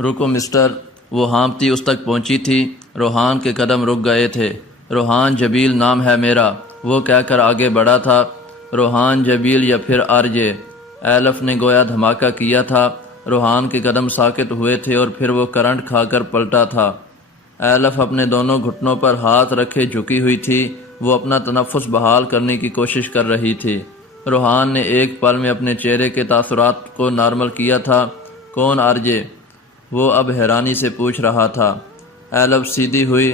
رکو مسٹر۔ وہ ہانپتی اس تک پہنچی تھی۔ روحان کے قدم رک گئے تھے۔ روحان جبیل نام ہے میرا، وہ کہہ کر آگے بڑھا تھا۔ روحان جبیل یا پھر آرجے؟ ایلف نے گویا دھماکہ کیا تھا۔ روحان کے قدم ساکت ہوئے تھے اور پھر وہ کرنٹ کھا کر پلٹا تھا۔ ایلف اپنے دونوں گھٹنوں پر ہاتھ رکھے جھکی ہوئی تھی۔ وہ اپنا تنفس بحال کرنے کی کوشش کر رہی تھی۔ روحان نے ایک پل میں اپنے چہرے کے تاثرات کو نارمل کیا تھا۔ کون آرجے؟ وہ اب حیرانی سے پوچھ رہا تھا۔ ایلف سیدھی ہوئی۔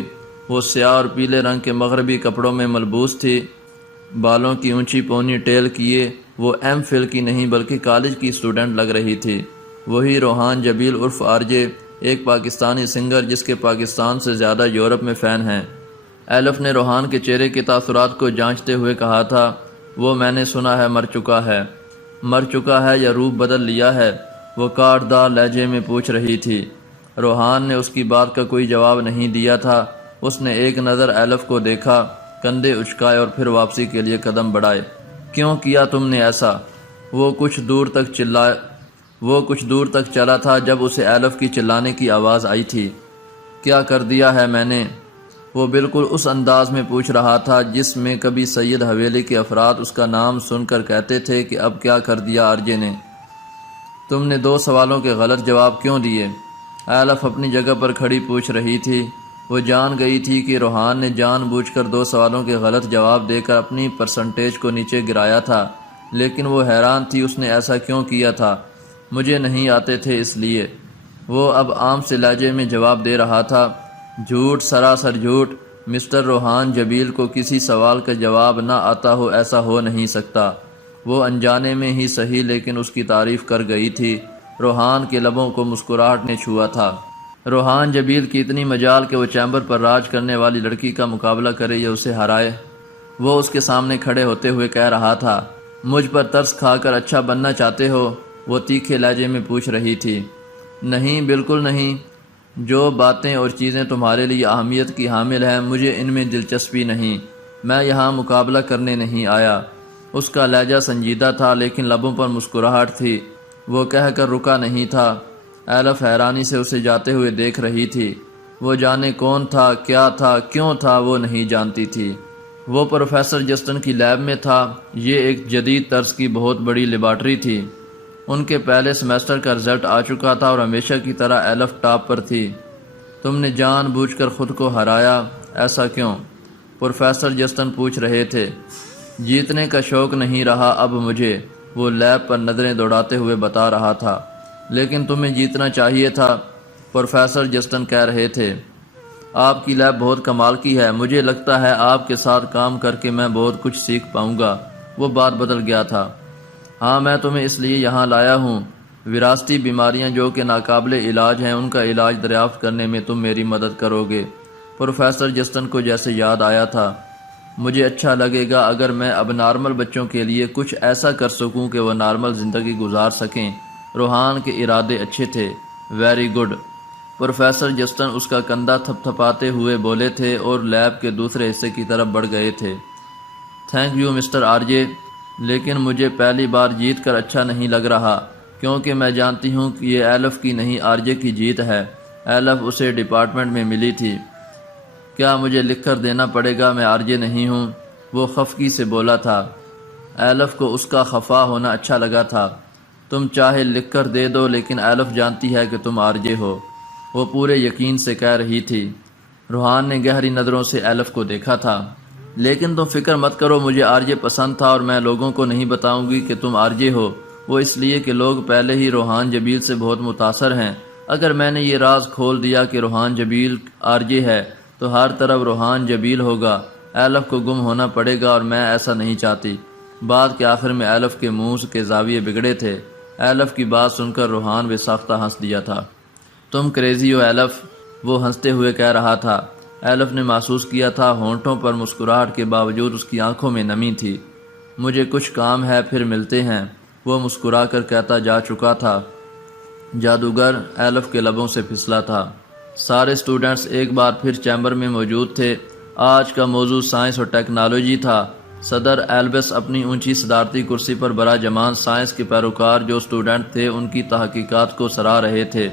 وہ سیاہ اور پیلے رنگ کے مغربی کپڑوں میں ملبوس تھی، بالوں کی اونچی پونی ٹیل کیے۔ وہ ایم فل کی نہیں بلکہ کالج کی اسٹوڈنٹ لگ رہی تھی۔ وہی روحان جبیل عرف آرجے، ایک پاکستانی سنگر جس کے پاکستان سے زیادہ یورپ میں فین ہیں۔ ایلف نے روحان کے چہرے کے تاثرات کو جانچتے ہوئے کہا تھا، وہ میں نے سنا ہے مر چکا ہے۔ مر چکا ہے یا روپ بدل لیا ہے؟ وہ کاٹ دار لہجے میں پوچھ رہی تھی۔ روحان نے اس کی بات کا کوئی جواب نہیں دیا تھا۔ اس نے ایک نظر ایلف کو دیکھا، کندھے اچکائے اور پھر واپسی کے لیے قدم بڑھائے۔ کیوں کیا تم نے ایسا؟ وہ کچھ دور تک چلا تھا جب اسے ایلف کی چلانے کی آواز آئی تھی۔ کیا کر دیا ہے میں نے؟ وہ بالکل اس انداز میں پوچھ رہا تھا جس میں کبھی سید حویلی کے افراد اس کا نام سن کر کہتے تھے کہ اب کیا کر دیا آرجے نے؟ تم نے 2 سوالوں کے غلط جواب کیوں دیے؟ ایلف اپنی جگہ پر کھڑی پوچھ رہی تھی۔ وہ جان گئی تھی کہ روحان نے جان بوجھ کر 2 سوالوں کے غلط جواب دے کر اپنی پرسنٹیج کو نیچے گرایا تھا، لیکن وہ حیران تھی اس نے ایسا کیوں کیا تھا۔ مجھے نہیں آتے تھے اس لیے، وہ اب عام سے لہجے میں جواب دے رہا تھا۔ جھوٹ، سراسر جھوٹ۔ مسٹر روحان جبیل کو کسی سوال کا جواب نہ آتا ہو ایسا ہو نہیں سکتا۔ وہ انجانے میں ہی صحیح لیکن اس کی تعریف کر گئی تھی۔ روحان کے لبوں کو مسکراہٹ نے چھوا تھا۔ روحان جبیل کی اتنی مجال کہ وہ چیمبر پر راج کرنے والی لڑکی کا مقابلہ کرے یا اسے ہرائے۔ وہ اس کے سامنے کھڑے ہوتے ہوئے کہہ رہا تھا، مجھ پر ترس کھا کر اچھا بننا چاہتے ہو؟ وہ تیکھے لہجے میں پوچھ رہی تھی۔ نہیں، بالکل نہیں۔ جو باتیں اور چیزیں تمہارے لیے اہمیت کی حامل ہیں مجھے ان میں دلچسپی نہیں۔ میں یہاں مقابلہ کرنے نہیں آیا۔ اس کا لہجہ سنجیدہ تھا لیکن لبوں پر مسکراہٹ تھی۔ وہ کہہ کر رکا نہیں تھا۔ ایلف حیرانی سے اسے جاتے ہوئے دیکھ رہی تھی۔ وہ جانے کون تھا، کیا تھا، کیوں تھا، وہ نہیں جانتی تھی۔ وہ پروفیسر جسٹن کی لیب میں تھا۔ یہ ایک جدید طرز کی بہت بڑی لیبارٹری تھی۔ ان کے پہلے سیمسٹر کا رزلٹ آ چکا تھا اور ہمیشہ کی طرح ایلف ٹاپ پر تھی۔ تم نے جان بوجھ کر خود کو ہرایا، ایسا کیوں؟ پروفیسر جسٹن پوچھ رہے تھے۔ جیتنے کا شوق نہیں رہا اب مجھے، وہ لیب پر نظریں دوڑاتے ہوئے بتا رہا تھا۔ لیکن تمہیں جیتنا چاہیے تھا، پروفیسر جسٹن کہہ رہے تھے۔ آپ کی لیب بہت کمال کی ہے، مجھے لگتا ہے آپ کے ساتھ کام کر کے میں بہت کچھ سیکھ پاؤں گا۔ وہ بات بدل گیا تھا۔ ہاں، میں تمہیں اس لیے یہاں لایا ہوں۔ وراثتی بیماریاں جو کہ ناقابل علاج ہیں ان کا علاج دریافت کرنے میں تم میری مدد کرو گے۔ پروفیسر جسٹن کو جیسے یاد آیا تھا، مجھے اچھا لگے گا اگر میں اب نارمل بچوں کے لیے کچھ ایسا کر سکوں کہ وہ نارمل زندگی گزار سکیں۔ روحان کے ارادے اچھے تھے۔ Very good. پروفیسر جسٹن اس کا کندھا تھپ تھپاتے ہوئے بولے تھے اور لیب کے دوسرے حصے کی طرف بڑھ گئے تھے۔ تھینک یو مسٹر آرجے، لیکن مجھے پہلی بار جیت کر اچھا نہیں لگ رہا کیونکہ میں جانتی ہوں کہ یہ ایلف کی نہیں آرجے کی جیت ہے۔ ایلف اسے ڈپارٹمنٹ میں ملی تھی۔ کیا مجھے لکھ کر دینا پڑے گا میں آرجے نہیں ہوں؟ وہ خفگی سے بولا تھا۔ ایلف کو اس کا خفا ہونا اچھا لگا تھا۔ تم چاہے لکھ کر دے دو لیکن ایلف جانتی ہے کہ تم آرجے ہو، وہ پورے یقین سے کہہ رہی تھی۔ روحان نے گہری نظروں سے ایلف کو دیکھا تھا۔ لیکن تم فکر مت کرو، مجھے آرجے پسند تھا اور میں لوگوں کو نہیں بتاؤں گی کہ تم آرجے ہو، وہ اس لیے کہ لوگ پہلے ہی روحان جبیل سے بہت متاثر ہیں۔ اگر میں نے یہ راز کھول دیا کہ روحان جبیل آرجے ہے تو ہر طرف روحان جبیل ہوگا، ایلف کو گم ہونا پڑے گا اور میں ایسا نہیں چاہتی۔ بات کے آخر میں ایلف کے منہ کے زاویے بگڑے تھے۔ ایلف کی بات سن کر روحان بے ساختہ ہنس دیا تھا۔ تم کریزی ہو ایلف، وہ ہنستے ہوئے کہہ رہا تھا۔ ایلف نے محسوس کیا تھا ہونٹوں پر مسکراہٹ کے باوجود اس کی آنکھوں میں نمی تھی۔ مجھے کچھ کام ہے، پھر ملتے ہیں، وہ مسکرا کر کہتا جا چکا تھا۔ جادوگر ایلف کے لبوں سے پھسلا تھا۔ سارے اسٹوڈنٹس ایک بار پھر چیمبر میں موجود تھے۔ آج کا موضوع سائنس اور ٹیکنالوجی تھا۔ صدر ایلبس اپنی اونچی صدارتی کرسی پر براجمان سائنس کے پیروکار جو اسٹوڈنٹ تھے ان کی تحقیقات کو سراہ رہے تھے۔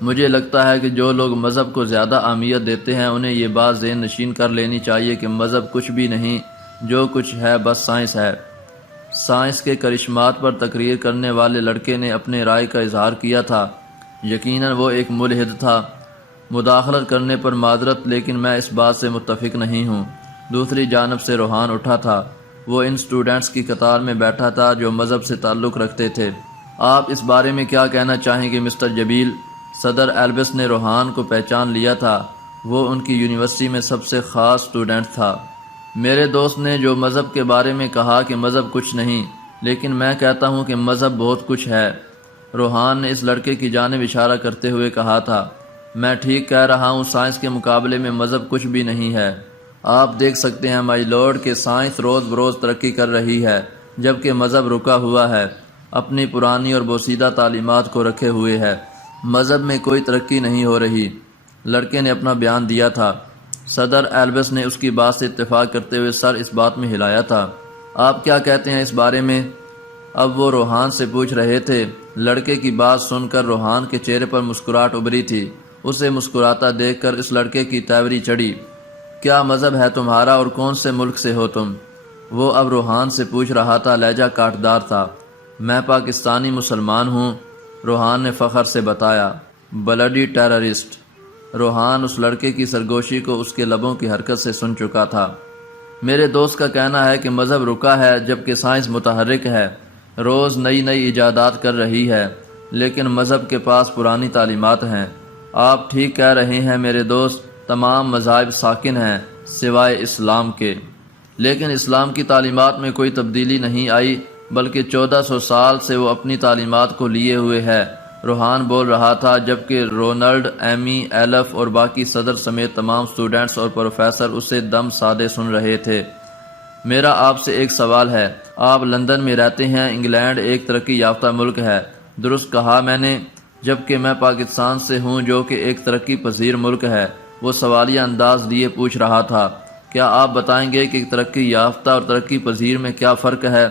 مجھے لگتا ہے کہ جو لوگ مذہب کو زیادہ اہمیت دیتے ہیں انہیں یہ بات ذہن نشین کر لینی چاہیے کہ مذہب کچھ بھی نہیں، جو کچھ ہے بس سائنس ہے۔ سائنس کے کرشمات پر تقریر کرنے والے لڑکے نے اپنے رائے کا اظہار کیا تھا۔ یقیناً وہ ایک ملحد تھا، مداخلت کرنے پر معذرت، لیکن میں اس بات سے متفق نہیں ہوں۔ دوسری جانب سے روحان اٹھا تھا۔ وہ ان اسٹوڈنٹس کی قطار میں بیٹھا تھا جو مذہب سے تعلق رکھتے تھے۔ آپ اس بارے میں کیا کہنا چاہیں گے مسٹر جبیل؟ صدر ایلبس نے روحان کو پہچان لیا تھا۔ وہ ان کی یونیورسٹی میں سب سے خاص اسٹوڈنٹ تھا۔ میرے دوست نے جو مذہب کے بارے میں کہا کہ مذہب کچھ نہیں، لیکن میں کہتا ہوں کہ مذہب بہت کچھ ہے۔ روحان نے اس لڑکے کی جانب اشارہ کرتے ہوئے کہا تھا، میں ٹھیک کہہ رہا ہوں، سائنس کے مقابلے میں مذہب کچھ بھی نہیں ہے۔ آپ دیکھ سکتے ہیں مائی لارڈ کہ سائنس روز بروز ترقی کر رہی ہے، جبکہ مذہب رکا ہوا ہے، اپنی پرانی اور بوسیدہ تعلیمات کو رکھے ہوئے ہے۔ مذہب میں کوئی ترقی نہیں ہو رہی۔ لڑکے نے اپنا بیان دیا تھا۔ صدر ایلبس نے اس کی بات سے اتفاق کرتے ہوئے سر اس بات میں ہلایا تھا۔ آپ کیا کہتے ہیں اس بارے میں؟ اب وہ روحان سے پوچھ رہے تھے۔ لڑکے کی بات سن کر روحان کے چہرے پر مسکراہٹ ابھری تھی۔ اسے مسکراتا دیکھ کر اس لڑکے کی تیوری چڑھی۔ کیا مذہب ہے تمہارا اور کون سے ملک سے ہو تم؟ وہ اب روحان سے پوچھ رہا تھا، لہجہ کاٹدار تھا۔ میں پاکستانی مسلمان ہوں، روحان نے فخر سے بتایا۔ Bloody terrorist! روحان اس لڑکے کی سرگوشی کو اس کے لبوں کی حرکت سے سن چکا تھا۔ میرے دوست کا کہنا ہے کہ مذہب رکا ہے جبکہ سائنس متحرک ہے، روز نئی نئی ایجادات کر رہی ہے، لیکن مذہب کے پاس پرانی تعلیمات ہیں۔ آپ ٹھیک کہہ رہے ہیں میرے دوست، تمام مذاہب ساکن ہیں سوائے اسلام کے، لیکن اسلام کی تعلیمات میں کوئی تبدیلی نہیں آئی، بلکہ 1400 سال سے وہ اپنی تعلیمات کو لیے ہوئے ہے۔ روحان بول رہا تھا جبکہ رونلڈ، ایمی، ایلف اور باقی صدر سمیت تمام اسٹوڈنٹس اور پروفیسر اسے دم سادے سن رہے تھے۔ میرا آپ سے ایک سوال ہے۔ آپ لندن میں رہتے ہیں، انگلینڈ ایک ترقی یافتہ ملک ہے، درست کہا میں نے؟ جبکہ میں پاکستان سے ہوں جو کہ ایک ترقی پذیر ملک ہے۔ وہ سوالیہ انداز لیے پوچھ رہا تھا۔ کیا آپ بتائیں گے کہ ترقی یافتہ اور ترقی پذیر میں کیا فرق ہے؟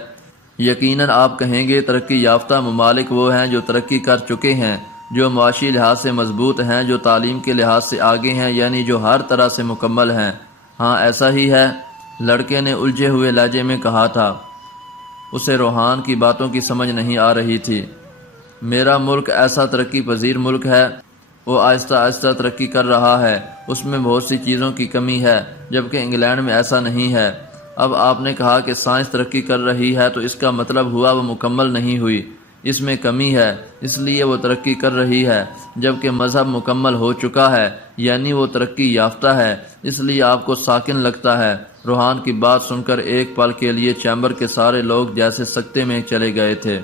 یقیناً آپ کہیں گے ترقی یافتہ ممالک وہ ہیں جو ترقی کر چکے ہیں، جو معاشی لحاظ سے مضبوط ہیں، جو تعلیم کے لحاظ سے آگے ہیں، یعنی جو ہر طرح سے مکمل ہیں۔ ہاں ایسا ہی ہے، لڑکے نے الجھے ہوئے لہجے میں کہا تھا۔ اسے روحان کی باتوں کی سمجھ نہیں آ رہی تھی۔ میرا ملک ایسا ترقی پذیر ملک ہے، وہ آہستہ آہستہ ترقی کر رہا ہے، اس میں بہت سی چیزوں کی کمی ہے، جبکہ انگلینڈ میں ایسا نہیں ہے۔ اب آپ نے کہا کہ سائنس ترقی کر رہی ہے تو اس کا مطلب ہوا وہ مکمل نہیں ہوئی، اس میں کمی ہے، اس لیے وہ ترقی کر رہی ہے، جبکہ مذہب مکمل ہو چکا ہے، یعنی وہ ترقی یافتہ ہے، اس لیے آپ کو ساکن لگتا ہے۔ روحان کی بات سن کر ایک پل کے لیے چیمبر کے سارے لوگ جیسے سکتے میں چلے گئے تھے۔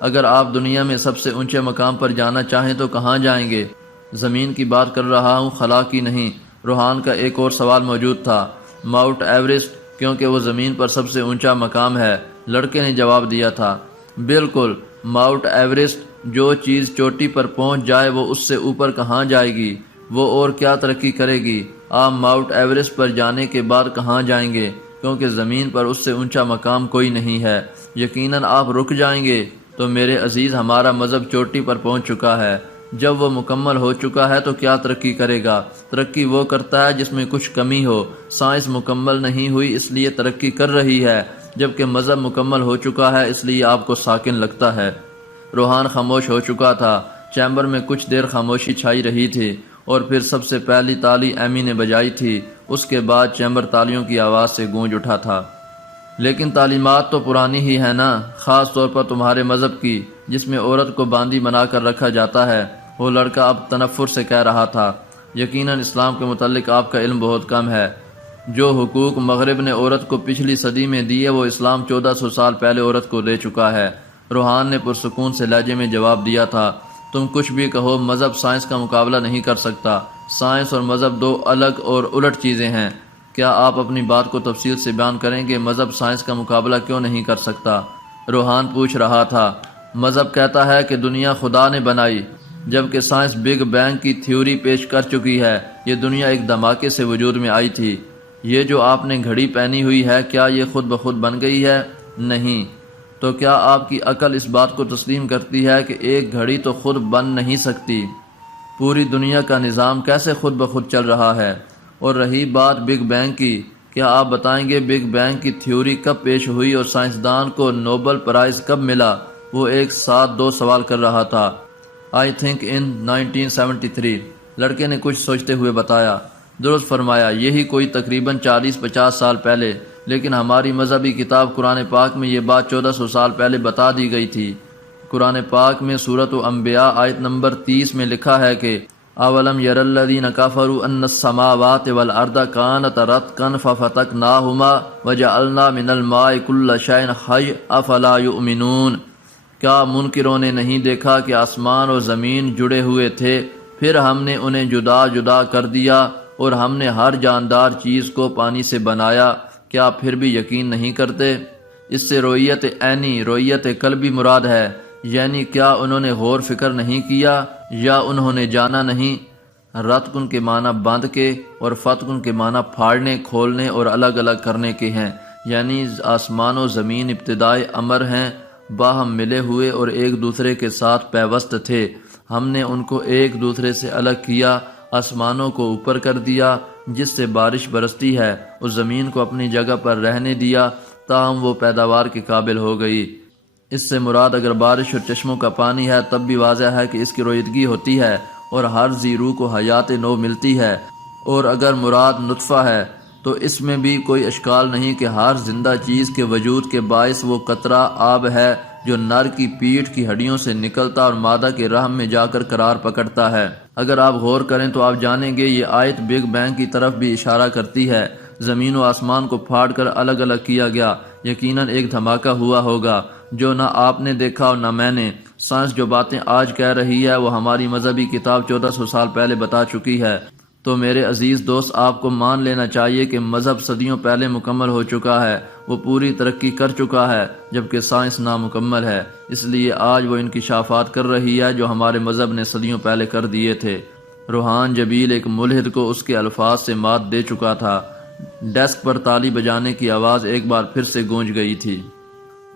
اگر آپ دنیا میں سب سے اونچے مقام پر جانا چاہیں تو کہاں جائیں گے؟ زمین کی بات کر رہا ہوں، خلا کی نہیں۔ روحان کا ایک اور سوال موجود تھا۔ ماؤنٹ ایورسٹ، کیونکہ وہ زمین پر سب سے اونچا مقام ہے، لڑکے نے جواب دیا تھا۔ بالکل، ماؤنٹ ایورسٹ، جو چیز چوٹی پر پہنچ جائے وہ اس سے اوپر کہاں جائے گی، وہ اور کیا ترقی کرے گی؟ آپ ماؤنٹ ایورسٹ پر جانے کے بعد کہاں جائیں گے؟ کیونکہ زمین پر اس سے اونچا مقام کوئی نہیں ہے۔ یقیناً آپ رک جائیں گے۔ تو میرے عزیز، ہمارا مذہب چوٹی پر پہنچ چکا ہے، جب وہ مکمل ہو چکا ہے تو کیا ترقی کرے گا؟ ترقی وہ کرتا ہے جس میں کچھ کمی ہو۔ سائنس مکمل نہیں ہوئی اس لیے ترقی کر رہی ہے، جبکہ مذہب مکمل ہو چکا ہے، اس لیے آپ کو ساکن لگتا ہے۔ روحان خاموش ہو چکا تھا۔ چیمبر میں کچھ دیر خاموشی چھائی رہی تھی، اور پھر سب سے پہلی تالی ایمی نے بجائی تھی۔ اس کے بعد چیمبر تالیوں کی آواز سے گونج اٹھا تھا۔ لیکن تعلیمات تو پرانی ہی ہے نا، خاص طور پر تمہارے مذہب کی، جس میں عورت کو باندی بنا کر رکھا جاتا ہے، وہ لڑکا اب تنفر سے کہہ رہا تھا۔ یقیناً اسلام کے متعلق آپ کا علم بہت کم ہے۔ جو حقوق مغرب نے عورت کو پچھلی صدی میں دیے وہ اسلام 1400 سال پہلے عورت کو دے چکا ہے۔ روحان نے پرسکون سے لہجے میں جواب دیا تھا۔ تم کچھ بھی کہو، مذہب سائنس کا مقابلہ نہیں کر سکتا۔ سائنس اور مذہب دو الگ اور الٹ چیزیں ہیں۔ کیا آپ اپنی بات کو تفصیل سے بیان کریں گے؟ مذہب سائنس کا مقابلہ کیوں نہیں کر سکتا؟ روحان پوچھ رہا تھا۔ مذہب کہتا ہے کہ دنیا خدا نے بنائی، جبکہ سائنس بگ بینگ کی تھیوری پیش کر چکی ہے۔ یہ دنیا ایک دھماکے سے وجود میں آئی تھی۔ یہ جو آپ نے گھڑی پہنی ہوئی ہے، کیا یہ خود بخود بن گئی ہے؟ نہیں۔ تو کیا آپ کی عقل اس بات کو تسلیم کرتی ہے کہ ایک گھڑی تو خود بن نہیں سکتی؟ پوری دنیا کا نظام کیسے خود بخود چل رہا ہے؟ اور رہی بات بگ بینگ کی، کیا آپ بتائیں گے بگ بینگ کی تھیوری کب پیش ہوئی اور سائنسدان کو نوبل پرائز کب ملا؟ وہ ایک ساتھ دو سوال کر رہا تھا۔ آئی تھنک ان 1973، لڑکے نے کچھ سوچتے ہوئے بتایا۔ درست فرمایا، یہی کوئی تقریباً 40-50 سال پہلے، لیکن ہماری مذہبی کتاب قرآن پاک میں یہ بات 1400 سال پہلے بتا دی گئی تھی۔ قرآن پاک میں سورۃ انبیاء آیت نمبر 30 میں لکھا ہے کہ اولم یر الذین کفروا ان السماوات والارض کانتا رتقا ففتقناہما وجعلنا من الماء کل شیء حی افلا یؤمنون۔ کیا منکروں نے نہیں دیکھا کہ آسمان اور زمین جڑے ہوئے تھے، پھر ہم نے انہیں جدا جدا کر دیا اور ہم نے ہر جاندار چیز کو پانی سے بنایا، کیا پھر بھی یقین نہیں کرتے؟ اس سے رویت عینی، رویت قلبی مراد ہے، یعنی کیا انہوں نے غور فکر نہیں کیا یا انہوں نے جانا نہیں؟ رتقن کے معنی بند کے اور فتقن کے معنی پھاڑنے، کھولنے اور الگ الگ کرنے کے ہیں، یعنی آسمان و زمین ابتدائی امر ہیں، باہم ملے ہوئے اور ایک دوسرے کے ساتھ پیوست تھے۔ ہم نے ان کو ایک دوسرے سے الگ کیا، آسمانوں کو اوپر کر دیا جس سے بارش برستی ہے، اور زمین کو اپنی جگہ پر رہنے دیا تاہم وہ پیداوار کے قابل ہو گئی۔ اس سے مراد اگر بارش اور چشموں کا پانی ہے تب بھی واضح ہے کہ اس کی رویدگی ہوتی ہے اور ہر ذی روح کو حیات نو ملتی ہے، اور اگر مراد نطفہ ہے تو اس میں بھی کوئی اشکال نہیں کہ ہر زندہ چیز کے وجود کے باعث وہ قطرہ آب ہے جو نر کی پیٹھ کی ہڈیوں سے نکلتا اور مادہ کے رحم میں جا کر قرار پکڑتا ہے۔ اگر آپ غور کریں تو آپ جانیں گے یہ آیت بگ بینگ کی طرف بھی اشارہ کرتی ہے۔ زمین و آسمان کو پھاڑ کر الگ الگ کیا گیا، یقیناً ایک دھماکہ ہوا ہوگا جو نہ آپ نے دیکھا اور نہ میں نے۔ سائنس جو باتیں آج کہہ رہی ہے وہ ہماری مذہبی کتاب 1400 سال پہلے بتا چکی ہے۔ تو میرے عزیز دوست، آپ کو مان لینا چاہیے کہ مذہب صدیوں پہلے مکمل ہو چکا ہے، وہ پوری ترقی کر چکا ہے، جبکہ سائنس نامکمل ہے، اس لیے آج وہ انکشافات کر رہی ہے جو ہمارے مذہب نے صدیوں پہلے کر دیے تھے۔ روحان جبیل ایک ملحد کو اس کے الفاظ سے مات دے چکا تھا۔ ڈیسک پر تالی بجانے کی آواز ایک بار پھر سے گونج گئی تھی۔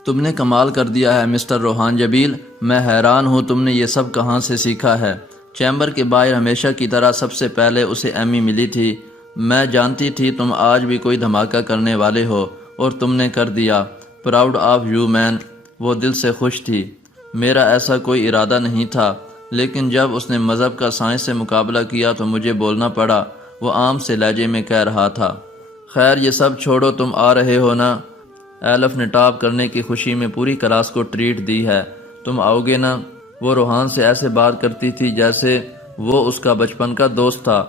تم نے کمال کر دیا ہے مسٹر روحان جبیل، میں حیران ہوں تم نے یہ سب کہاں سے سیکھا ہے۔ چیمبر کے باہر ہمیشہ کی طرح سب سے پہلے اسے ایمی ملی تھی۔ میں جانتی تھی تم آج بھی کوئی دھماکہ کرنے والے ہو اور تم نے کر دیا۔ Proud of you mean. وہ دل سے خوش تھی۔ میرا ایسا کوئی ارادہ نہیں تھا، لیکن جب اس نے مذہب کا سائنس سے مقابلہ کیا تو مجھے بولنا پڑا۔ وہ عام سے لہجے میں کہہ رہا تھا۔ خیر یہ سب چھوڑو، تم آ رہے ہو نا؟ ایلف نے ٹاپ کرنے کی خوشی میں پوری کلاس کو ٹریٹ دی ہے۔ تم آؤ گے نا؟ وہ روحان سے ایسے بات کرتی تھی جیسے وہ اس کا بچپن کا دوست تھا۔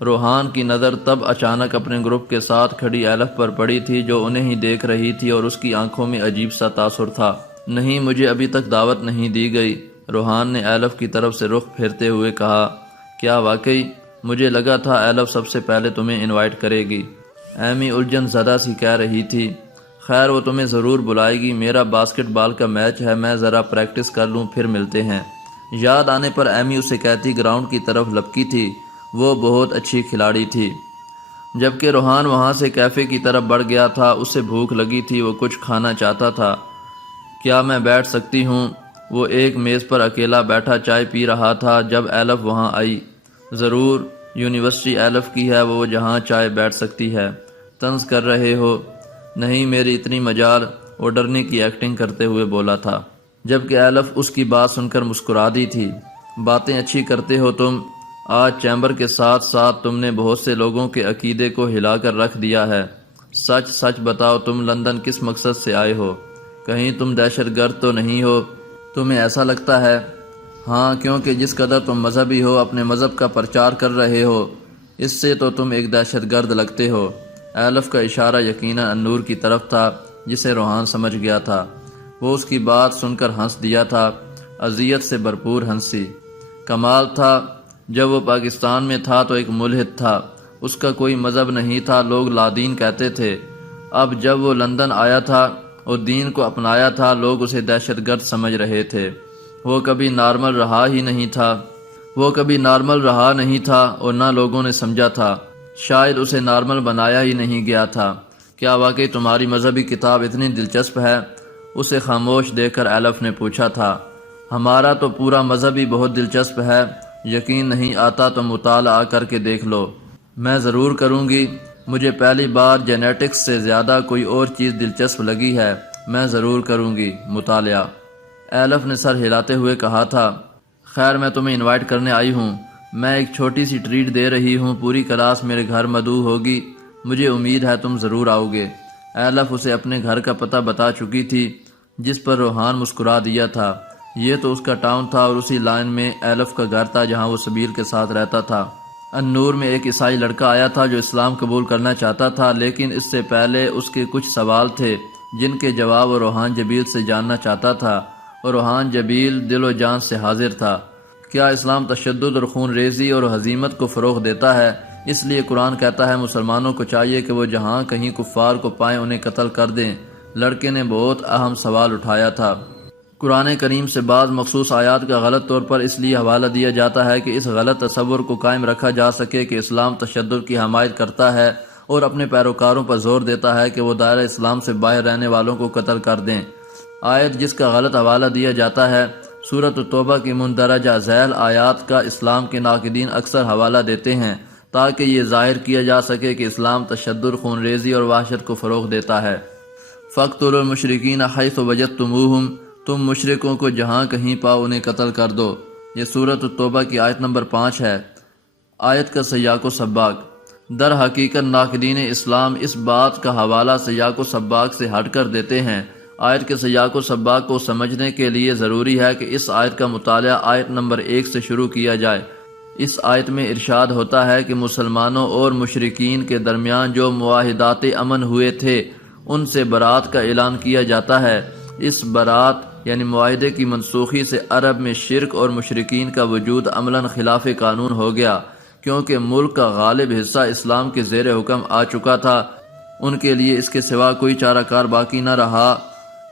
روحان کی نظر تب اچانک اپنے گروپ کے ساتھ کھڑی ایلف پر پڑی تھی جو انہیں ہی دیکھ رہی تھی، اور اس کی آنکھوں میں عجیب سا تاثر تھا۔ نہیں، مجھے ابھی تک دعوت نہیں دی گئی، روحان نے ایلف کی طرف سے رخ پھیرتے ہوئے کہا۔ کیا واقعی؟ مجھے لگا تھا ایلف سب سے پہلے تمہیں انوائٹ کرے گی، ایمی الجھن زدہ سی کہہ رہی تھی۔ خیر وہ تمہیں ضرور بلائے گی، میرا باسکٹ بال کا میچ ہے، میں ذرا پریکٹس کر لوں پھر ملتے ہیں۔ یاد آنے پر ایمی اسے کہتی گراؤنڈ کی طرف لپکی تھی، وہ بہت اچھی کھلاڑی تھی۔ جبکہ روحان وہاں سے کیفے کی طرف بڑھ گیا تھا، اسے بھوک لگی تھی، وہ کچھ کھانا چاہتا تھا۔ کیا میں بیٹھ سکتی ہوں؟ وہ ایک میز پر اکیلا بیٹھا چائے پی رہا تھا جب ایلف وہاں آئی۔ ضرور، یونیورسٹی ایلف کی ہے، وہ جہاں چائے بیٹھ سکتی ہے۔ طنز کر رہے ہو؟ نہیں میری اتنی مجال، وہ ڈرنے کی ایکٹنگ کرتے ہوئے بولا تھا، جبکہ ایلف اس کی بات سن کر مسکرا دی تھی۔ باتیں اچھی کرتے ہو تم، آج چیمبر کے ساتھ ساتھ تم نے بہت سے لوگوں کے عقیدے کو ہلا کر رکھ دیا ہے۔ سچ سچ بتاؤ تم لندن کس مقصد سے آئے ہو؟ کہیں تم دہشت گرد تو نہیں ہو؟ تمہیں ایسا لگتا ہے؟ ہاں، کیونکہ جس قدر تم مذہبی ہو، اپنے مذہب کا پرچار کر رہے ہو، اس سے تو تم ایک دہشت گرد لگتے ہو۔ ایلف کا اشارہ یقیناً انور کی طرف تھا جسے روحان سمجھ گیا تھا۔ وہ اس کی بات سن کر ہنس دیا تھا، اذیت سے بھرپور ہنسی۔ کمال تھا، جب وہ پاکستان میں تھا تو ایک ملحد تھا، اس کا کوئی مذہب نہیں تھا، لوگ لادین کہتے تھے۔ اب جب وہ لندن آیا تھا اور دین کو اپنایا تھا، لوگ اسے دہشت گرد سمجھ رہے تھے۔ وہ کبھی نارمل رہا نہیں تھا اور نہ لوگوں نے سمجھا تھا، شاید اسے نارمل بنایا ہی نہیں گیا تھا۔ کیا واقعی تمہاری مذہبی کتاب اتنی دلچسپ ہے؟ اسے خاموش دیکھ کر ایلف نے پوچھا تھا۔ ہمارا تو پورا مذہب ہی بہت دلچسپ ہے، یقین نہیں آتا تو مطالعہ کر کے دیکھ لو۔ میں ضرور کروں گی، مجھے پہلی بار جینیٹکس سے زیادہ کوئی اور چیز دلچسپ لگی ہے، میں ضرور کروں گی مطالعہ۔ ایلف نے سر ہلاتے ہوئے کہا تھا، خیر میں تمہیں انوائٹ کرنے آئی ہوں، میں ایک چھوٹی سی ٹریٹ دے رہی ہوں، پوری کلاس میرے گھر مدعو ہوگی، مجھے امید ہے تم ضرور آؤ گے۔ ایلف اسے اپنے گھر کا پتہ بتا چکی تھی، جس پر روحان مسکرا دیا تھا۔ یہ تو اس کا ٹاؤن تھا اور اسی لائن میں ایلف کا گھر تھا جہاں وہ سبیل کے ساتھ رہتا تھا۔ النور میں ایک عیسائی لڑکا آیا تھا جو اسلام قبول کرنا چاہتا تھا، لیکن اس سے پہلے اس کے کچھ سوال تھے جن کے جواب وہ روحان جبیل سے جاننا چاہتا تھا، اور روحان جبیل دل و جان سے حاضر تھا۔ کیا اسلام تشدد اور خون ریزی اور ہزیمت کو فروغ دیتا ہے؟ اس لیے قرآن کہتا ہے مسلمانوں کو چاہیے کہ وہ جہاں کہیں کفار کو پائیں انہیں قتل کر دیں۔ لڑکے نے بہت اہم سوال اٹھایا تھا۔ قرآن کریم سے بعض مخصوص آیات کا غلط طور پر اس لیے حوالہ دیا جاتا ہے کہ اس غلط تصور کو قائم رکھا جا سکے کہ اسلام تشدد کی حمایت کرتا ہے اور اپنے پیروکاروں پر زور دیتا ہے کہ وہ دائرہ اسلام سے باہر رہنے والوں کو قتل کر دیں۔ آیت جس کا غلط حوالہ دیا جاتا ہے سورۃ التوبہ کی مندرجہ ذیل آیات کا اسلام کے ناقدین اکثر حوالہ دیتے ہیں تاکہ یہ ظاہر کیا جا سکے کہ اسلام تشدد، خون ریزی اور وحشت کو فروغ دیتا ہے۔ فَاقْتُلُوا الْمُشْرِكِينَ حَيْثُ وَجَدتُّمُوهُمْ، تم مشرکوں کو جہاں کہیں پاؤ انہیں قتل کر دو۔ یہ سورۃ التوبہ کی آیت نمبر 5 ہے۔ آیت کا سیاق و سباق۔ در حقیقت ناقدین اسلام اس بات کا حوالہ سیاق و سباق سے ہٹ کر دیتے ہیں۔ آیت کے سیاق و سباق کو سمجھنے کے لیے ضروری ہے کہ اس آیت کا مطالعہ آیت نمبر 1 سے شروع کیا جائے۔ اس آیت میں ارشاد ہوتا ہے کہ مسلمانوں اور مشرکین کے درمیان جو معاہدات امن ہوئے تھے ان سے برات کا اعلان کیا جاتا ہے۔ اس برات یعنی معاہدے کی منسوخی سے عرب میں شرک اور مشرکین کا وجود عملاً خلاف قانون ہو گیا، کیونکہ ملک کا غالب حصہ اسلام کے زیر حکم آ چکا تھا۔ ان کے لیے اس کے سوا کوئی چارہ کار باقی نہ رہا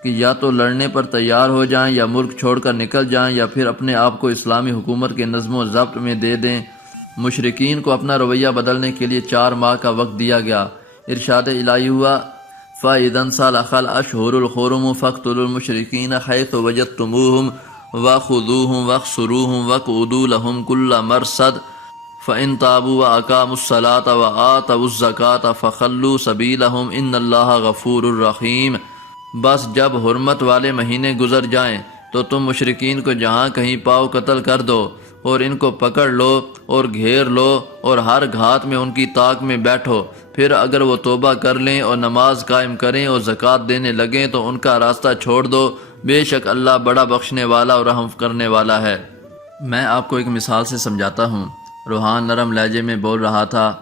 کہ یا تو لڑنے پر تیار ہو جائیں یا ملک چھوڑ کر نکل جائیں یا پھر اپنے آپ کو اسلامی حکومت کے نظم و ضبط میں دے دیں۔ مشرکین کو اپنا رویہ بدلنے کے لیے 4 ماہ کا وقت دیا گیا۔ ارشاد الہی ہوا، فَإِذَا انْسَلَخَ الْأَشْهُرُ الْحُرُمُ فَاقْتُلُوا الْمُشْرِكِينَ حَيْثُ وَجَدتُّمُوهُمْ وَخُذُوهُمْ وَاحْصُرُوهُمْ وَاقْعُدُوا لَهُمْ كُلَّ مَرْصَدٍ فَإِنْ تَابُوا وَأَقَامُوا الصَّلَاةَ وَآتَوُا الزَّكَاةَ فَخَلُّوا سَبِيلَهُمْ إِنَّ اللَّهَ غَفُورٌ رَحِيمٌ۔ بس جب حرمت والے مہینے گزر جائیں تو تم مشرکین کو جہاں کہیں پاؤ قتل کر دو اور ان کو پکڑ لو اور گھیر لو اور ہر گھات میں ان کی طاق میں بیٹھو۔ پھر اگر وہ توبہ کر لیں اور نماز قائم کریں اور زکوٰۃ دینے لگیں تو ان کا راستہ چھوڑ دو، بے شک اللہ بڑا بخشنے والا اور رحم کرنے والا ہے۔ میں آپ کو ایک مثال سے سمجھاتا ہوں۔ روحان نرم لہجے میں بول رہا تھا،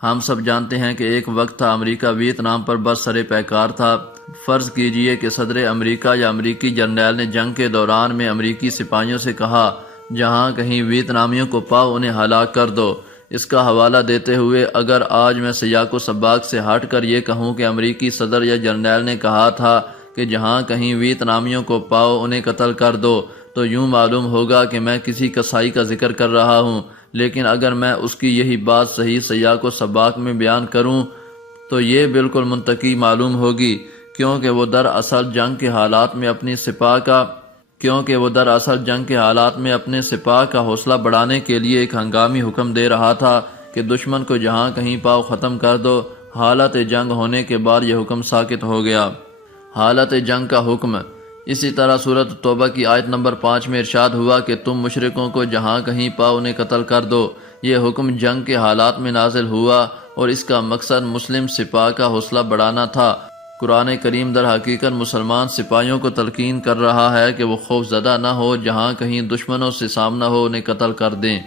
ہم سب جانتے ہیں کہ ایک وقت تھا امریکہ ویتنام پر بس سر پیکار تھا۔ فرض کیجئے کہ صدر امریکہ یا امریکی جرنیل نے جنگ کے دوران میں امریکی سپاہیوں سے کہا جہاں کہیں ویتنامیوں کو پاؤ انہیں ہلاک کر دو۔ اس کا حوالہ دیتے ہوئے اگر آج میں سیاق و سباق سے ہٹ کر یہ کہوں کہ امریکی صدر یا جرنیل نے کہا تھا کہ جہاں کہیں ویتنامیوں کو پاؤ انہیں قتل کر دو، تو یوں معلوم ہوگا کہ میں کسی کسائی کا ذکر کر رہا ہوں۔ لیکن اگر میں اس کی یہی بات صحیح سیاق و سباق میں بیان کروں تو یہ بالکل منطقی معلوم ہوگی، کیونکہ وہ دراصل جنگ کے حالات میں اپنے سپاہ کا حوصلہ بڑھانے کے لیے ایک ہنگامی حکم دے رہا تھا کہ دشمن کو جہاں کہیں پاؤ ختم کر دو۔ حالت جنگ ہونے کے بعد یہ حکم ساقط ہو گیا۔ حالت جنگ کا حکم۔ اسی طرح سورۃ توبہ کی آیت نمبر 5 میں ارشاد ہوا کہ تم مشرکوں کو جہاں کہیں پاؤ انہیں قتل کر دو۔ یہ حکم جنگ کے حالات میں نازل ہوا اور اس کا مقصد مسلم سپاہ کا حوصلہ بڑھانا تھا۔ قرآن کریم در حقیقت مسلمان سپاہیوں کو تلقین کر رہا ہے کہ وہ خوف زدہ نہ ہو، جہاں کہیں دشمنوں سے سامنا ہو انہیں قتل کر دیں۔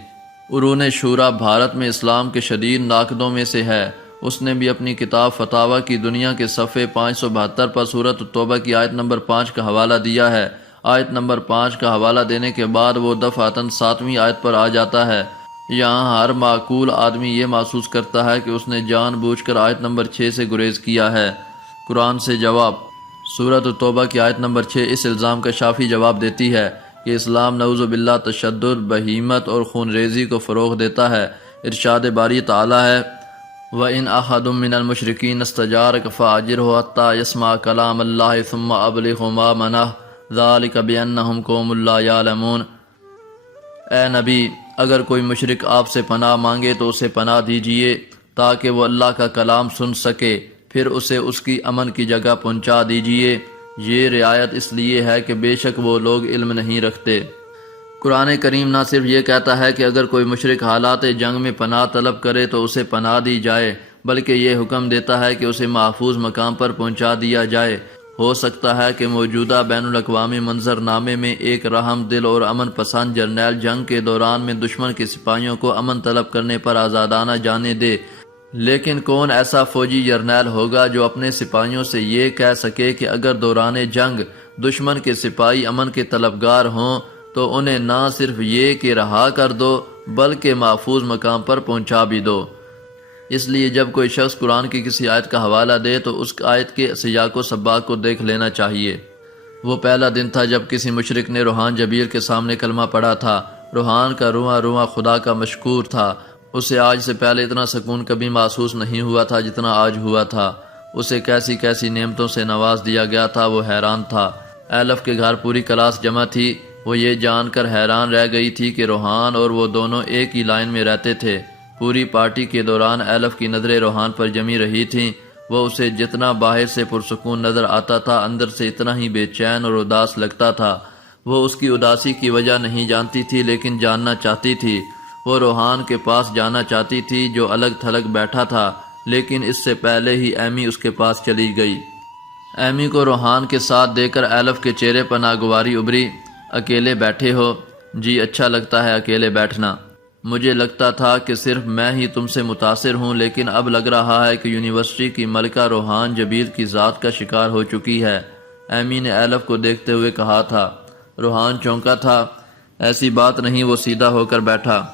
قرون شورا بھارت میں اسلام کے شدید ناقدوں میں سے ہے۔ اس نے بھی اپنی کتاب فتاوی کی دنیا کے صفحے 572 پر سورۃ التوبہ کی آیت نمبر 5 کا حوالہ دیا ہے۔ آیت نمبر 5 کا حوالہ دینے کے بعد وہ دفعتاً 7ویں آیت پر آ جاتا ہے۔ یہاں ہر معقول آدمی یہ محسوس کرتا ہے کہ اس نے جان بوجھ کر آیت نمبر 6 سے گریز کیا ہے۔ قرآن سے جواب۔ سورۃ التوبہ کی آیت نمبر 6 اس الزام کا شافی جواب دیتی ہے کہ اسلام نعوذ باللہ تشدد، بہیمت اور خون ریزی کو فروغ دیتا ہے۔ ارشاد باری تعالی ہے، وَإِنْ أَحَدٌ مِّنَ الْمُشْرِكِينَ اسْتَجَارَكَ فَأَجِرْهُ حَتَّى يَسْمَعَ كَلَامَ اللَّهِ ثُمَّ أَبْلِغْهُ مَأْمَنَهُ ذَلِكَ بِأَنَّهُمْ قَوْمٌ لَّا يَعْلَمُونَ۔ اے نبی، اگر کوئی مشرک آپ سے پناہ مانگے تو اسے پناہ دیجیے تاکہ وہ اللہ کا کلام سن سکے، پھر اسے اس کی امن کی جگہ پہنچا دیجیے۔ یہ رعایت اس لیے ہے کہ بے شک وہ لوگ علم نہیں رکھتے۔ قرآن کریم نہ صرف یہ کہتا ہے کہ اگر کوئی مشرک حالات جنگ میں پناہ طلب کرے تو اسے پناہ دی جائے، بلکہ یہ حکم دیتا ہے کہ اسے محفوظ مقام پر پہنچا دیا جائے۔ ہو سکتا ہے کہ موجودہ بین الاقوامی منظر نامے میں ایک رحم دل اور امن پسند جرنیل جنگ کے دوران میں دشمن کے سپاہیوں کو امن طلب کرنے پر آزادانہ جانے دے، لیکن کون ایسا فوجی جرنیل ہوگا جو اپنے سپاہیوں سے یہ کہہ سکے کہ اگر دوران جنگ دشمن کے سپاہی امن کے طلبگار ہوں تو انہیں نہ صرف یہ کہ رہا کر دو بلکہ محفوظ مقام پر پہنچا بھی دو۔ اس لیے جب کوئی شخص قرآن کی کسی آیت کا حوالہ دے تو اس آیت کے سیاق و سباق کو دیکھ لینا چاہیے۔ وہ پہلا دن تھا جب کسی مشرک نے روحان جبیل کے سامنے کلمہ پڑھا تھا۔ روحان کا رواں رواں خدا کا مشکور تھا۔ اسے آج سے پہلے اتنا سکون کبھی محسوس نہیں ہوا تھا جتنا آج ہوا تھا۔ اسے کیسی کیسی نعمتوں سے نواز دیا گیا تھا، وہ حیران تھا۔ ایلف کے گھر پوری کلاس جمع تھی۔ وہ یہ جان کر حیران رہ گئی تھی کہ روحان اور وہ دونوں ایک ہی لائن میں رہتے تھے۔ پوری پارٹی کے دوران ایلف کی نظریں روحان پر جمی رہی تھیں۔ وہ اسے جتنا باہر سے پرسکون نظر آتا تھا، اندر سے اتنا ہی بے چین اور اداس لگتا تھا۔ وہ اس کی اداسی کی وجہ نہیں جانتی تھی، لیکن جاننا چاہتی تھی۔ وہ روحان کے پاس جانا چاہتی تھی جو الگ تھلگ بیٹھا تھا، لیکن اس سے پہلے ہی ایمی اس کے پاس چلی گئی۔ ایمی کو روحان کے ساتھ دیکھ کر ایلف کے چہرے پر ناگواری ابھری۔ اکیلے بیٹھے ہو؟ جی اچھا لگتا ہے اکیلے بیٹھنا۔ مجھے لگتا تھا کہ صرف میں ہی تم سے متاثر ہوں، لیکن اب لگ رہا ہے کہ یونیورسٹی کی ملکہ روحان جبیل کی ذات کا شکار ہو چکی ہے، ایمی نے ایلف کو دیکھتے ہوئے کہا تھا۔ روحان چونکا تھا۔ ایسی بات نہیں، وہ سیدھا ہو کر بیٹھا۔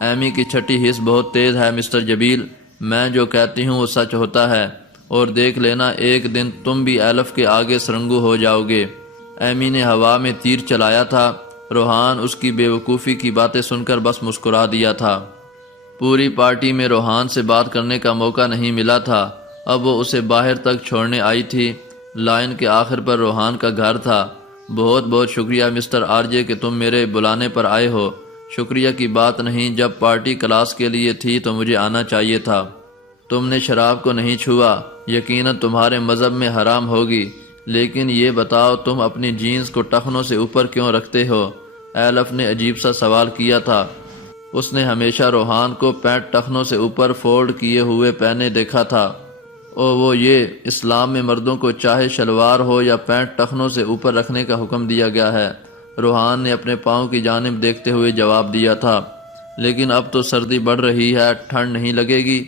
ایمی کی چھٹی حس بہت تیز ہے مسٹر جبیل، میں جو کہتی ہوں وہ سچ ہوتا ہے، اور دیکھ لینا ایک دن تم بھی ایلف کے آگے سرنگو ہو جاؤ گے۔ ایمی نے ہوا میں تیر چلایا تھا۔ روحان اس کی بے وقوفی کی باتیں سن کر بس مسکرا دیا تھا۔ پوری پارٹی میں روحان سے بات کرنے کا موقع نہیں ملا تھا۔ اب وہ اسے باہر تک چھوڑنے آئی تھی۔ لائن کے آخر پر روحان کا گھر تھا۔ بہت بہت شکریہ مسٹر آر جے کہ تم میرے بلانے پر آئے ہو۔ شکریہ کی بات نہیں، جب پارٹی کلاس کے لیے تھی تو مجھے آنا چاہیے تھا۔ تم نے شراب کو نہیں چھوا، یقیناً تمہارے مذہب میں حرام ہوگی، لیکن یہ بتاؤ تم اپنی جینز کو ٹخنوں سے اوپر کیوں رکھتے ہو؟ ایلف نے عجیب سا سوال کیا تھا۔ اس نے ہمیشہ روحان کو پینٹ ٹخنوں سے اوپر فولڈ کیے ہوئے پہنے دیکھا تھا۔ اور وہ یہ اسلام میں مردوں کو چاہے شلوار ہو یا پینٹ ٹخنوں سے اوپر رکھنے کا حکم دیا گیا ہے۔ روحان نے اپنے پاؤں کی جانب دیکھتے ہوئے جواب دیا تھا۔ لیکن اب تو سردی بڑھ رہی ہے، ٹھنڈ نہیں لگے گی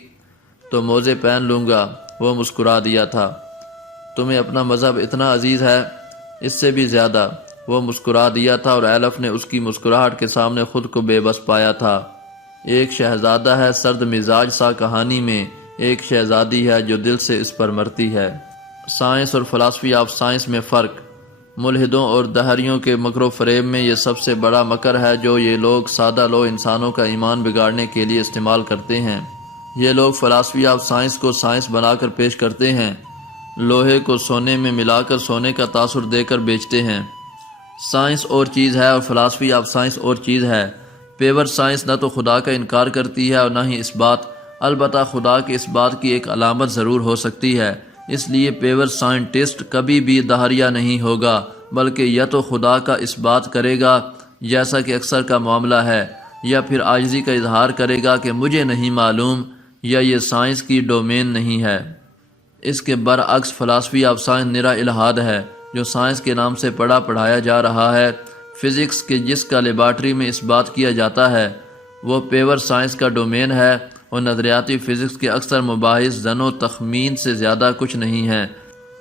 تو موزے پہن لوں گا، وہ مسکرا دیا تھا۔ تمہیں اپنا مذہب اتنا عزیز ہے؟ اس سے بھی زیادہ، وہ مسکرا دیا تھا، اور ایلف نے اس کی مسکراہٹ کے سامنے خود کو بے بس پایا تھا۔ ایک شہزادہ ہے سرد مزاج سا کہانی میں، ایک شہزادی ہے جو دل سے اس پر مرتی ہے۔ سائنس اور فلسفی آف سائنس میں فرق۔ ملحدوں اور دہریوں کے مکر و فریب میں یہ سب سے بڑا مکر ہے جو یہ لوگ سادہ لو انسانوں کا ایمان بگاڑنے کے لیے استعمال کرتے ہیں۔ یہ لوگ فلسفی آف سائنس کو سائنس بنا کر پیش کرتے ہیں، لوہے کو سونے میں ملا کر سونے کا تاثر دے کر بیچتے ہیں۔ سائنس اور چیز ہے اور فلسفی آف سائنس اور چیز ہے۔ پیور سائنس نہ تو خدا کا انکار کرتی ہے اور نہ ہی اس بات، البتہ خدا کے اس بات کی ایک علامت ضرور ہو سکتی ہے۔ اس لیے پیور سائنٹسٹ کبھی بھی دہریہ نہیں ہوگا، بلکہ یا تو خدا کا اس بات کرے گا جیسا کہ اکثر کا معاملہ ہے، یا پھر عاجزی کا اظہار کرے گا کہ مجھے نہیں معلوم یا یہ سائنس کی ڈومین نہیں ہے۔ اس کے برعکس فلسفی آف سائنس نرا الہاد ہے جو سائنس کے نام سے پڑھایا جا رہا ہے۔ فزکس کے جس کا لیبارٹری میں اس بات کیا جاتا ہے وہ پیور سائنس کا ڈومین ہے، اور نظریاتی فزکس کے اکثر مباحث ظن و تخمین سے زیادہ کچھ نہیں ہے۔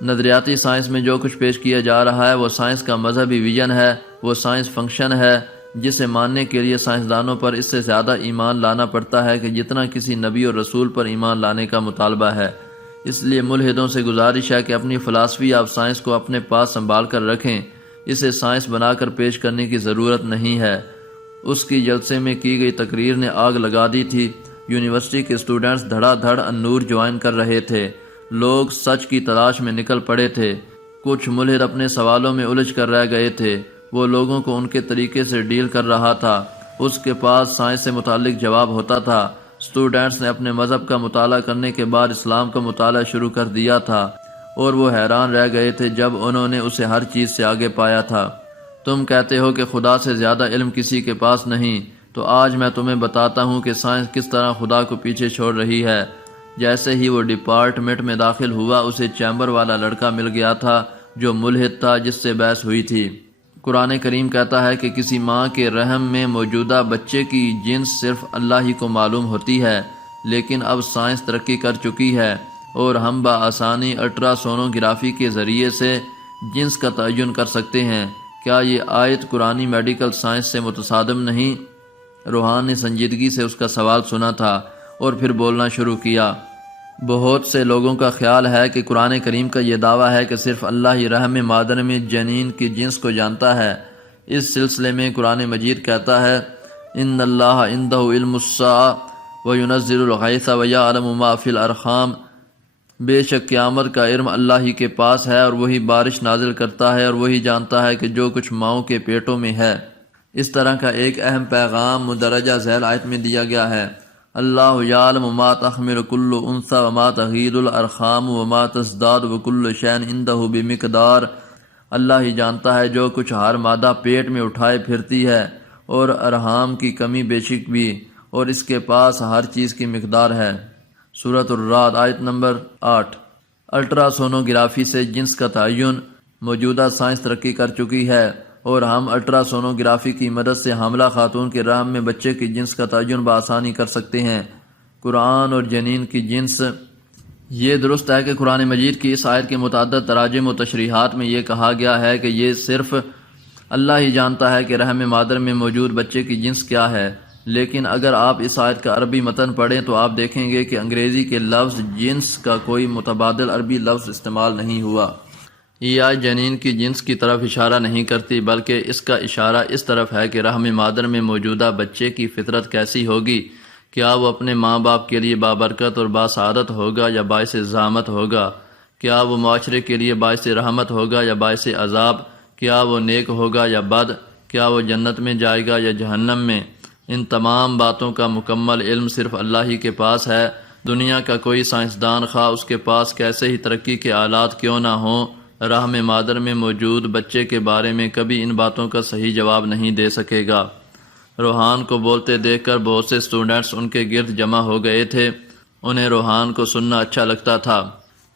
نظریاتی سائنس میں جو کچھ پیش کیا جا رہا ہے وہ سائنس کا مذہبی ویژن ہے، وہ سائنس فنکشن ہے جسے ماننے کے لیے سائنسدانوں پر اس سے زیادہ ایمان لانا پڑتا ہے کہ جتنا کسی نبی اور رسول پر ایمان لانے کا مطالبہ ہے۔ اس لیے ملحدوں سے گزارش ہے کہ اپنی فلسفی آف سائنس کو اپنے پاس سنبھال کر رکھیں، اسے سائنس بنا کر پیش کرنے کی ضرورت نہیں ہے۔ اس کی جلسے میں کی گئی تقریر نے آگ لگا دی تھی۔ یونیورسٹی کے اسٹوڈنٹس دھڑا دھڑ النور جوائن کر رہے تھے۔ لوگ سچ کی تلاش میں نکل پڑے تھے۔ کچھ ملحد اپنے سوالوں میں الجھ کر رہ گئے تھے۔ وہ لوگوں کو ان کے طریقے سے ڈیل کر رہا تھا۔ اس کے پاس سائنس سے متعلق جواب ہوتا تھا۔ اسٹوڈنٹس نے اپنے مذہب کا مطالعہ کرنے کے بعد اسلام کا مطالعہ شروع کر دیا تھا اور وہ حیران رہ گئے تھے جب انہوں نے اسے ہر چیز سے آگے پایا تھا۔ تم کہتے ہو کہ خدا سے زیادہ علم کسی کے پاس نہیں، تو آج میں تمہیں بتاتا ہوں کہ سائنس کس طرح خدا کو پیچھے چھوڑ رہی ہے۔ جیسے ہی وہ ڈپارٹمنٹ میں داخل ہوا، اسے چیمبر والا لڑکا مل گیا تھا جو ملحد تھا، جس سے بحث ہوئی تھی۔ قرآن کریم کہتا ہے کہ کسی ماں کے رحم میں موجودہ بچے کی جنس صرف اللہ ہی کو معلوم ہوتی ہے، لیکن اب سائنس ترقی کر چکی ہے اور ہم بآسانی الٹرا سونوگرافی کے ذریعے سے جنس کا تعین کر سکتے ہیں۔ کیا یہ آیت قرآنی میڈیکل سائنس سے متصادم نہیں؟ روحان نے سنجیدگی سے اس کا سوال سنا تھا اور پھر بولنا شروع کیا۔ بہت سے لوگوں کا خیال ہے کہ قرآن کریم کا یہ دعویٰ ہے کہ صرف اللہ ہی رحم مادر میں جنین کی جنس کو جانتا ہے۔ اس سلسلے میں قرآن مجید کہتا ہے، ان اللہ عنده علم الساعۃ وینزل الغیث ویعلم ما فی الارحام، بے شک قیامت کا علم اللہ ہی کے پاس ہے اور وہی بارش نازل کرتا ہے اور وہی جانتا ہے کہ جو کچھ ماؤں کے پیٹوں میں ہے۔ اس طرح کا ایک اہم پیغام مندرجہ ذیل آیت میں دیا گیا ہے، اللہ یعلم ما تحمل کل انثی وما تغید الارحام وما تزداد وکل شیء عنده بمقدار۔ اللہ ہی جانتا ہے جو کچھ ہر مادہ پیٹ میں اٹھائے پھرتی ہے اور ارحام کی کمی بیشک بھی، اور اس کے پاس ہر چیز کی مقدار ہے۔ سورۃ الرعد آیت نمبر 8۔ الٹرا سونوگرافی سے جنس کا تعین۔ موجودہ سائنس ترقی کر چکی ہے اور ہم الٹرا سونوگرافی کی مدد سے حاملہ خاتون کے رحم میں بچے کی جنس کا تعین بآسانی کر سکتے ہیں۔ قرآن اور جنین کی جنس۔ یہ درست ہے کہ قرآن مجید کی اس آیت کے متعدد تراجم و تشریحات میں یہ کہا گیا ہے کہ یہ صرف اللہ ہی جانتا ہے کہ رحم مادر میں موجود بچے کی جنس کیا ہے، لیکن اگر آپ اس آیت کا عربی متن پڑھیں تو آپ دیکھیں گے کہ انگریزی کے لفظ جنس کا کوئی متبادل عربی لفظ استعمال نہیں ہوا۔ یہ آیت جنین کی جنس کی طرف اشارہ نہیں کرتی، بلکہ اس کا اشارہ اس طرف ہے کہ رحم مادر میں موجودہ بچے کی فطرت کیسی ہوگی۔ کیا وہ اپنے ماں باپ کے لیے بابرکت اور باسعادت ہوگا یا باعث زحمت ہوگا؟ کیا وہ معاشرے کے لیے باعث رحمت ہوگا یا باعث عذاب؟ کیا وہ نیک ہوگا یا بد؟ کیا وہ جنت میں جائے گا یا جہنم میں؟ ان تمام باتوں کا مکمل علم صرف اللہ ہی کے پاس ہے۔ دنیا کا کوئی سائنسدان خواہ اس کے پاس کیسے ہی ترقی کے آلات کیوں نہ ہوں، رحم مادر میں موجود بچے کے بارے میں کبھی ان باتوں کا صحیح جواب نہیں دے سکے گا۔ روحان کو بولتے دیکھ کر بہت سے اسٹوڈنٹس ان کے گرد جمع ہو گئے تھے۔ انہیں روحان کو سننا اچھا لگتا تھا۔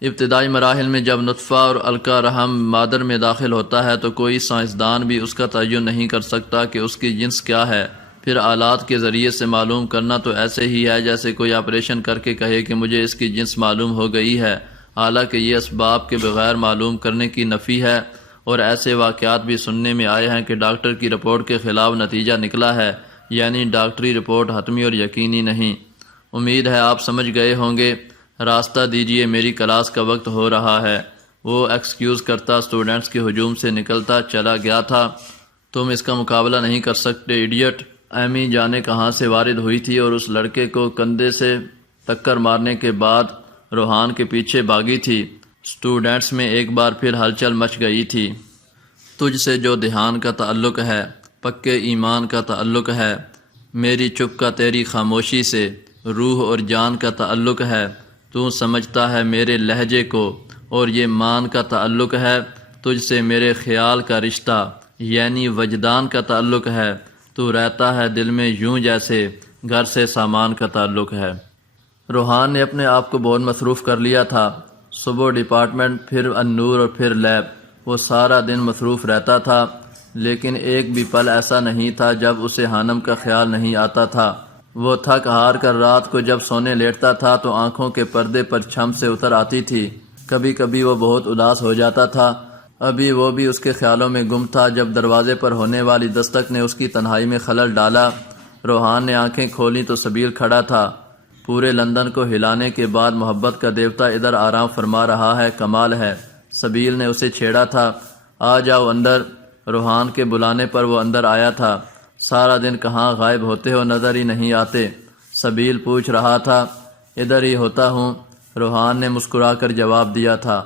ابتدائی مراحل میں جب نطفہ اور علقہ رحم مادر میں داخل ہوتا ہے تو کوئی سائنسدان بھی اس کا تعین نہیں کر سکتا کہ اس کی جنس کیا ہے۔ پھر آلات کے ذریعے سے معلوم کرنا تو ایسے ہی ہے جیسے کوئی آپریشن کر کے کہے کہ مجھے اس کی جنس معلوم ہو گئی ہے، حالانکہ یہ اسباب کے بغیر معلوم کرنے کی نفی ہے۔ اور ایسے واقعات بھی سننے میں آئے ہیں کہ ڈاکٹر کی رپورٹ کے خلاف نتیجہ نکلا ہے، یعنی ڈاکٹری رپورٹ حتمی اور یقینی نہیں۔ امید ہے آپ سمجھ گئے ہوں گے۔ راستہ دیجئے، میری کلاس کا وقت ہو رہا ہے۔ وہ ایکسکیوز کرتا اسٹوڈنٹس کے ہجوم سے نکلتا چلا گیا تھا۔ تم اس کا مقابلہ نہیں کر سکتے، ایڈیٹ۔ ایمی جانے کہاں سے وارد ہوئی تھی اور اس لڑکے کو کندھے سے ٹکر مارنے کے بعد روحان کے پیچھے بھاگی تھی۔ اسٹوڈنٹس میں ایک بار پھر ہلچل مچ گئی تھی۔ تجھ سے جو دھیان کا تعلق ہے، پکے ایمان کا تعلق ہے، میری چپ کا تیری خاموشی سے روح اور جان کا تعلق ہے، تو سمجھتا ہے میرے لہجے کو، اور یہ مان کا تعلق ہے، تجھ سے میرے خیال کا رشتہ یعنی وجدان کا تعلق ہے، تو رہتا ہے دل میں یوں جیسے گھر سے سامان کا تعلق ہے۔ روحان نے اپنے آپ کو بہت مصروف کر لیا تھا۔ صبح ڈپارٹمنٹ، پھر النور اور پھر لیب۔ وہ سارا دن مصروف رہتا تھا، لیکن ایک بھی پل ایسا نہیں تھا جب اسے حانم کا خیال نہیں آتا تھا۔ وہ تھک ہار کر رات کو جب سونے لیٹتا تھا تو آنکھوں کے پردے پر چھم سے اتر آتی تھی۔ کبھی کبھی وہ بہت اداس ہو جاتا تھا۔ ابھی وہ بھی اس کے خیالوں میں گم تھا جب دروازے پر ہونے والی دستک نے اس کی تنہائی میں خلل ڈالا۔ روحان نے آنکھیں کھولیں تو سبیل کھڑا تھا۔ پورے لندن کو ہلانے کے بعد محبت کا دیوتا ادھر آرام فرما رہا ہے، کمال ہے۔ سبیل نے اسے چھیڑا تھا، آ جاؤ اندر۔ روحان کے بلانے پر وہ اندر آیا تھا۔ سارا دن کہاں غائب ہوتے ہو، نظر ہی نہیں آتے؟ سبیل پوچھ رہا تھا۔ ادھر ہی ہوتا ہوں، روحان نے مسکرا کر جواب دیا تھا۔